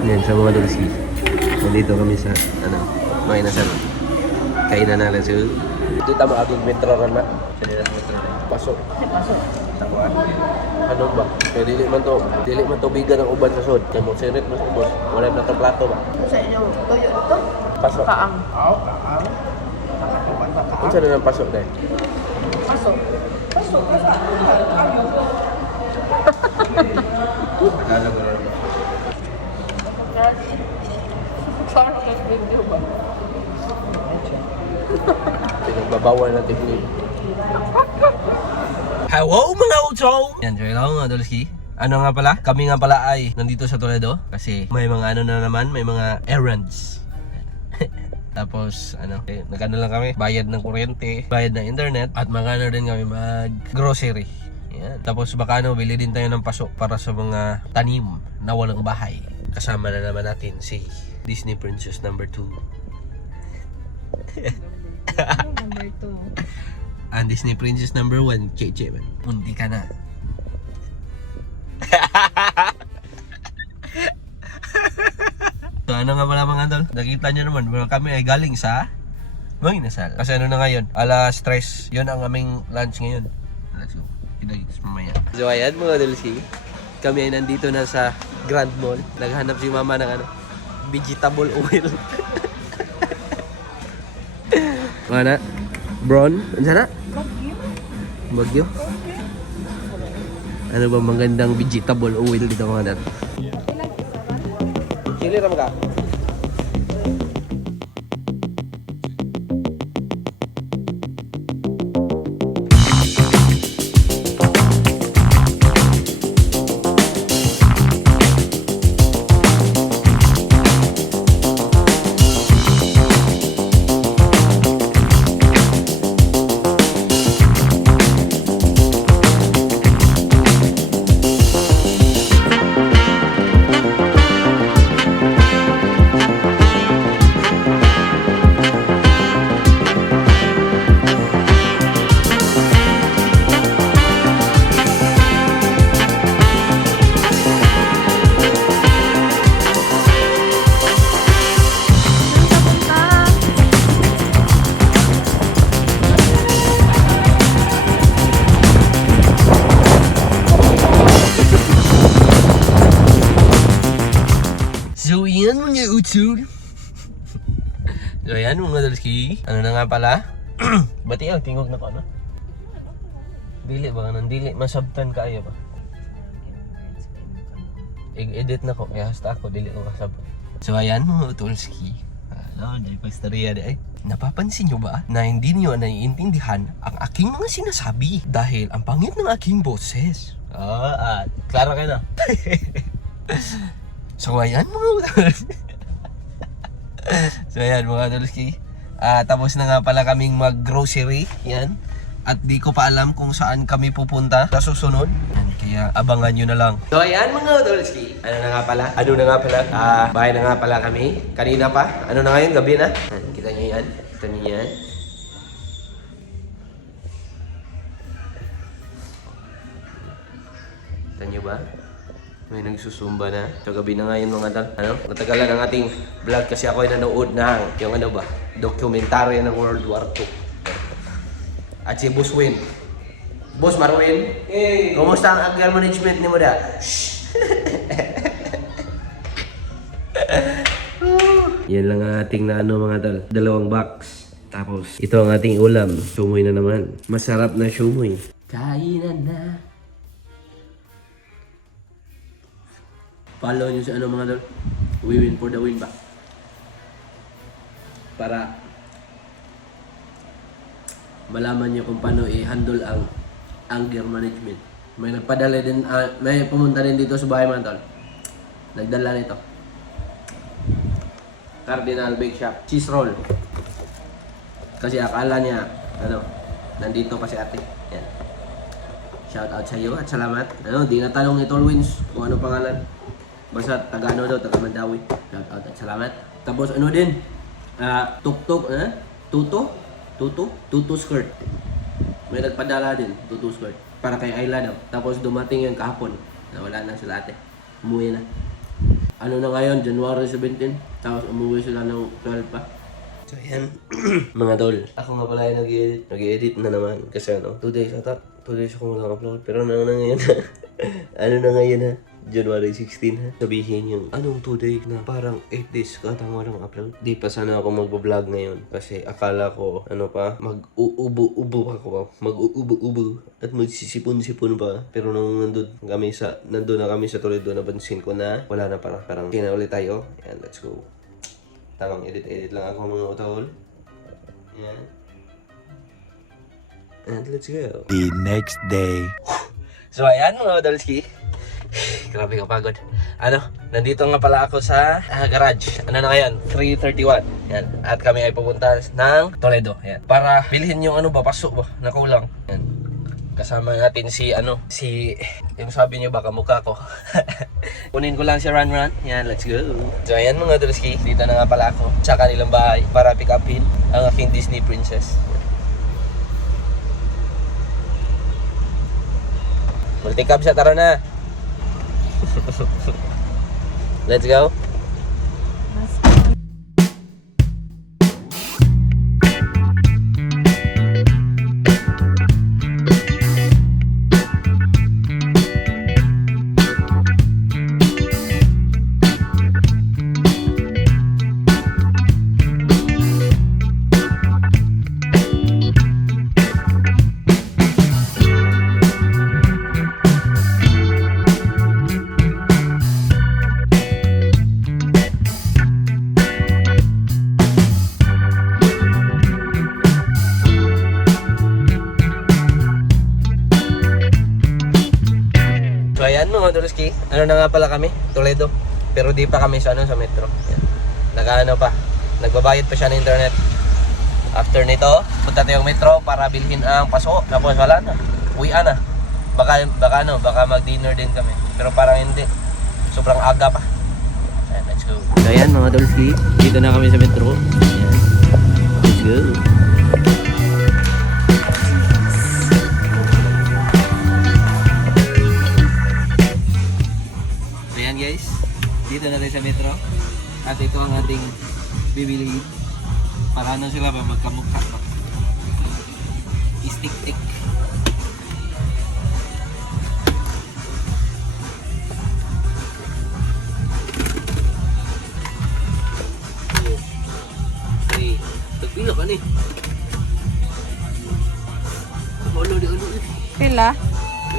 Yan, sa mga dulski. Nandito kami sa, mga inasal. Kainan natin sa... Ito tama aging metro ron na. Pasok. Pasok. Tama. Ano ba? Kaya dili man to bigan ang uban sa sod. Kaya mo sirit mas ubos. Wala na to plato ba? Sa inyo, tuyo dito? Pasok. Kaang. Ano sa na ng pasok dahil? Pasok. Pasok. Saan ka video ba? Pinagbabawal na technique. Hello mga utso! Yan, joy lang mga Dolski. Ano nga pala? Kami nga pala ay nandito sa Toledo kasi may mga ano na naman, may mga errands. Tapos nagano lang kami, bayad ng kuryente, bayad ng internet at magano din kami mag-grocery. Yan. Tapos baka bili din tayo ng pasok para sa mga tanim na walang bahay. Kasama na naman natin si Disney Princess number 2. Number 2. Ang Disney Princess number 1, Cheche man. Punti ka na. So ano nga pala mga tol? Nakita nyo naman, kami ay galing sa mga inasal. Kasi ano na ngayon, alas 3, yun ang aming lunch ngayon. Let's go. Kita-kits mamaya. So ayan mga Dolski, kami ay nandito na sa Grand Mall. Naghanap si mama ng vegetable oil. Mana? Bron? Ano na? Bagyo? Ano ba magandang vegetable oil dito mga dad? Chili ram ka? So yan mga utsul. So yan mga Dolski. Ano na nga pala? Bati ang tingog na ko ano? Dili ba ka dili masabtan kaayo ba? I-edit na ko kaya hasta ako dili ko kasab. So ayan mga Dolski. Di pagstarya di ay. Napapansin nyo ba na hindi niyo naiintindihan ang aking mga sinasabi dahil ang pangit ng aking boses? Klaro ka na. So ayan mga So ayan mga Dolski. Tapos na nga pala kaming mag-grocery. Yan. At di ko pa alam kung saan kami pupunta sa susunod. Kaya abangan nyo na lang. So ayan mga Dolski. Ano na nga pala? Bahay na nga pala kami. Kanina pa. Ano na ngayon? Gabi na. Kita nyo yan. Kita nyo yan. Kita nyo ba? May nagsusumba na. So gabi na ngayon mga tal. Natagalan ang ating vlog kasi ako ay nanood ng yung dokumentaryo ng World War II. At si Boss Win. Boss Marwin. Hey. Kumusta ang anger management ni mo da? Yan lang ang ating mga tal. 2 box. Tapos ito ang ating ulam. Sumoy na naman. Masarap na sumoy. Kainan na. Follow nyo sa mga tol. We win for the win ba? Para malaman nyo kung paano i-handle ang anger management. May nagpadala din, may pumunta din dito sa bahay mga tol. Nagdala nito. Cardinal Bake Shop. Cheese roll. Kasi akala niya, nandito pa si ate. Yan. Shout out sa iyo at salamat. Di natanong ni Tol Wins kung ano pangalan. Basta taga taga Mandawi. Shout out at salamat. Tapos din? Tutu skirt. May nagpadala din, tutu skirt. Para kay Ayla daw. Tapos dumating yung kahapon. Nawala na sila ate. Umuwi na. Ano na ngayon, January 17. Tapos umuwi sila ng 12 pa. So yan, mga tol. Ako nga pala yung nag-edit. Nag-edit na naman. Kasi 2 days ata. 2 days ako walang upload. Pero ano na ngayon ano na ngayon ha? January 16 ha? Sabihin yung anong 2 days na parang 8 days katang walang upload. Di pa sana ako magbablog ngayon. Kasi akala ko, mag-uubo-ubo ako. Mag-uubo-ubo. At magsisipon-sipon pa. Pero nung nandun na kami sa Toledo, napansin ko na wala na parang kina ulit tayo. Yan, let's go. Tamang edit lang ako mga utol. Yan. And let's go. The next day. So ayan mga Udolski. Grabe kapagod. Nandito nga pala ako sa garage. Ano na ngayon? 3:31. Yan. At kami ay pupunta ng Toledo. Yan. Para bilhin yung paso ba? Nakulang. Yan. Kasama natin si yung sabi niyo baka mukha ko. Kunin ko lang si Ran. Yan, let's go. So ayan mga Udolski. Dito na nga pala ako sa kanilang bahay para pick upin ang aking Disney princess. Multicab siya, tara na. Let's go. So ayan mga Udolski, na nga pala kami, Toledo. Pero di pa kami sa metro. Yan. Nagbabayad pa siya ng internet. After nito, punta tayong metro para bilhin ang paso. Tapos wala na, uwian na. Baka mag-dinner din kami. Pero parang hindi. Sobrang aga pa. Ayan, let's go. So ayan mga Udolski, dito na kami sa metro. Ayan. Let's go. Guys, dito na tayo sa metro at ito ang ating bibili para sila ba magkamukha ba? Istik-tik. Tagpilo ka ni Pila?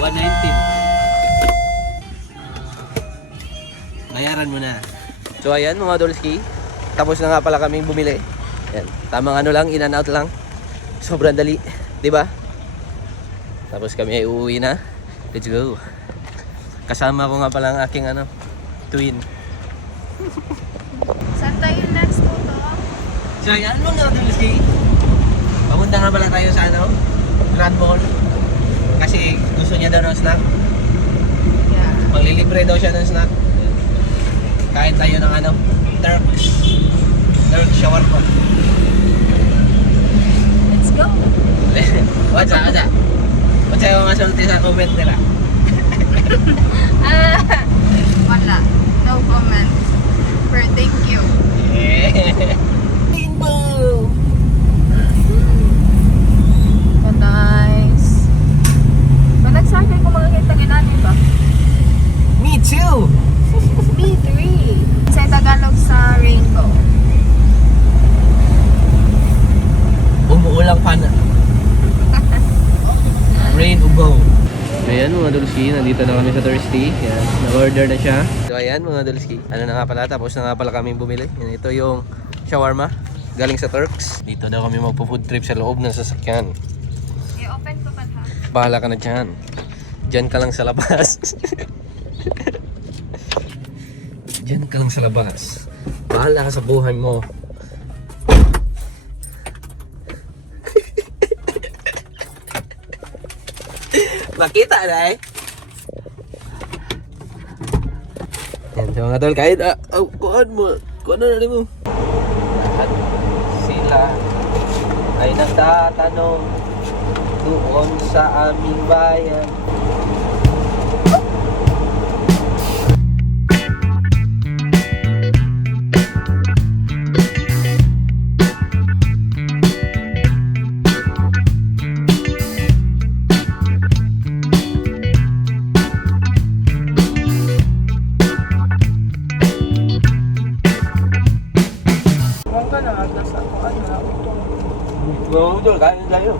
119. Bayaran mo na. So ayan mga Udolski, tapos na nga pala kaming bumili. Ayan, tamang lang, in and out lang. Sobrang dali, 'di ba? Tapos kami ay uuwi na. Let's go. Kasama ko nga pala ang aking twin. Saan tayo next to? So ayan mga Udolski, papunta nga pala tayo sa Grand Mall. Kasi gusto niya daw ng snack. Yeah. Maglilibre daw siya ng snack. Kain tayo ng Turks shawarma. Let's go. What's yung masulti sa comment nila? Wala. No comment. Pero thank you. Rainbow! Oh, nice. But nag-cycle ko makikita ginani ba? Me too! B3. Sa Tagalog sa rainbow. Umuulang pa na. Rain ubo. Ayan mga Udolski, nandito na kami sa Thirsty. Yan, na-order na siya. So ayan mga Udolski, na nga pala, tapos na nga pala kaming bumili. Yan, ito yung shawarma, galing sa Turks. Dito daw kami magpo-food trip sa loob ng sasakyan. I-open ko pa ha? Bahala ka na dyan. Dyan ka lang sa labas. Dyan ka lang sa labas. Bahala ka sa buhay mo. Makita na eh. Yan, so mga tol, kahit kuhan mo. Kuhan na rin mo. At sila ay nagtatanong doon sa aming bayan. Mga tol, kain tayo.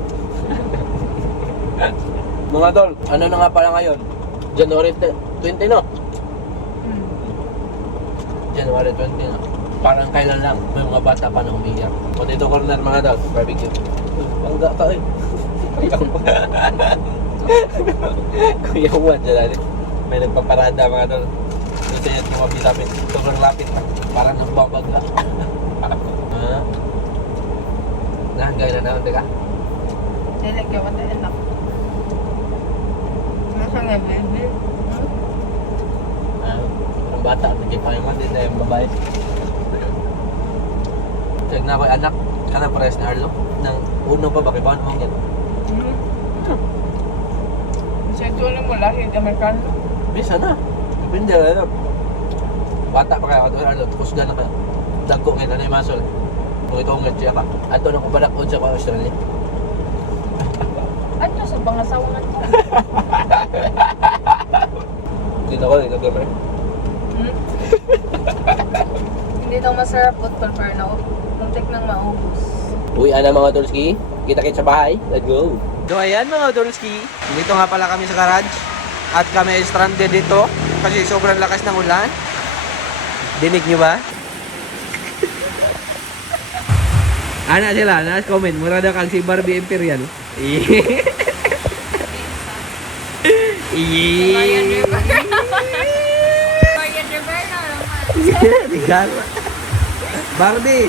Mga tol, ano na nga pala ngayon? January 20, no? January 20 na. Parang kailan lang, may mga bata pa na umiiyak. Potato corner mga tol, barbecue. Bangga ka eh. Kuya Juan, dyan may nagpaparada mga tol. Dito yan lumapit-lapit. Sobrang lapit na. Parang nagbabagla. Gaya na naman, teka. Dili kaya wala anak. Nasa nga baby. Ang bata, nagkipahingan din na yung babae. Check na ako yung anak. Kana pares na Arlo. Nang uno pa ba, kibahan mo yan? Siyento lang mo lahi, Amerikano. Bisa na. Depende na. Bata pa kayo, Arlo. Kusga na kayo. Dagko kayo na yung masol. Kung ito ang siya ka. Ato na kung balakod siya pa Australia. Ano sa pangasawangan ko? Dito ko, dito ko. Hindi daw masarap football pero na muntik nang maubos. Uwi na mga Dolski. Kita-kit sa bahay. Let's go. So ayan mga Dolski. Dito nga pala kami sa garage. At kami ay stranded dito. Kasi sobrang lakas ng ulan. Dinig nyo ba? Ana sila, comment. Mura daw kang si Barbie Imperial. Ryan River. Ryan River na naman. Tinggal. Barbie.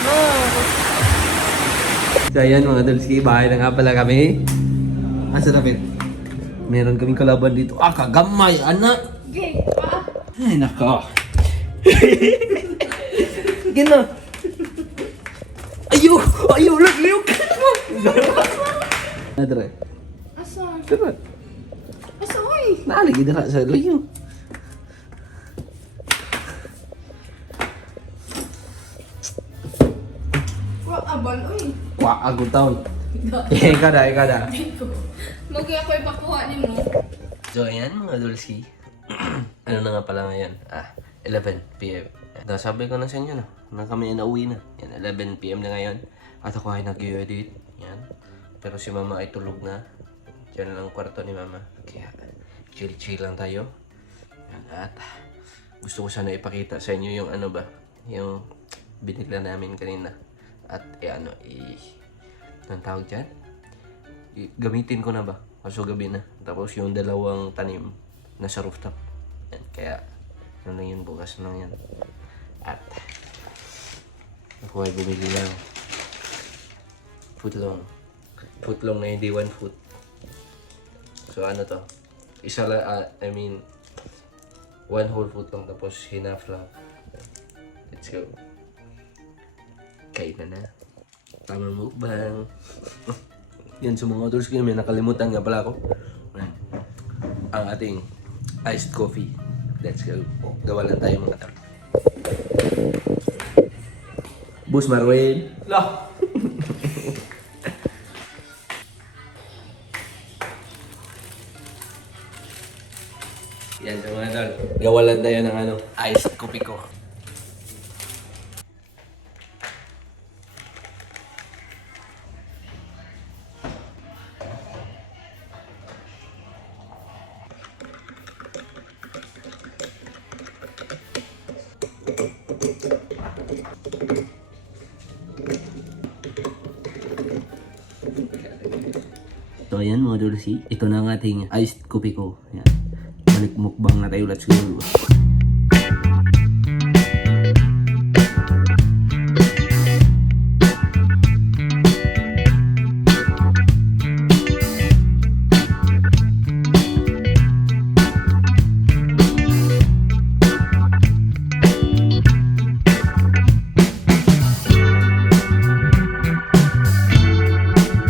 No. So ayan mga Dolski, bahay na nga pala kami. Asa David? Meron kaming kalaban dito. Ah, kagamay, anak. Gay, pa. Ay, nako. Gina. Ayo, lagliok. Nadre. Asa? Tara. Asa, oy? Naalagi na sa layo. Wa, abal, oy. Wah, aku tahu. Kada. Magi ako ipakuha ni mo. So, ayan mga Dolski. Ano na nga pala ngayon? 11 p.m. Sabi ko na sa inyo na kami inauwi na. Yan, 11 p.m. na ngayon. At ako ay nag-edit. Yan. Pero si mama ay tulog na. Diyan lang ang kwarto ni mama. Kaya chill lang tayo. Yan. At gusto ko sana ipakita sa inyo yung ano ba, yung binigla namin kanina. At anong tawag dyan? Gamitin ko na ba? Kaso gabi na. Tapos yung dalawang tanim nasa rooftop. Yan. Kaya ano lang yun, bukas lang yan. At ako ay bumili lang footlong na hindi 1 foot. So ano to, isa lang, 1 whole foot lang, tapos half lang. Let's go. Kain na. Tamang mukbang. Yan sa mga others ko, may nakalimutan nga pala ako. Ang ating iced coffee. Let's go. Gawa lang tayo mga tao. Bus Marwin. Lah. Yan sa mga tol. Gawa lang tayo ng iced coffee ko. So ayan mga Dolsi, ito na ang ating iced coffee ko. Yan. Balik mukbang na tayo, let's go.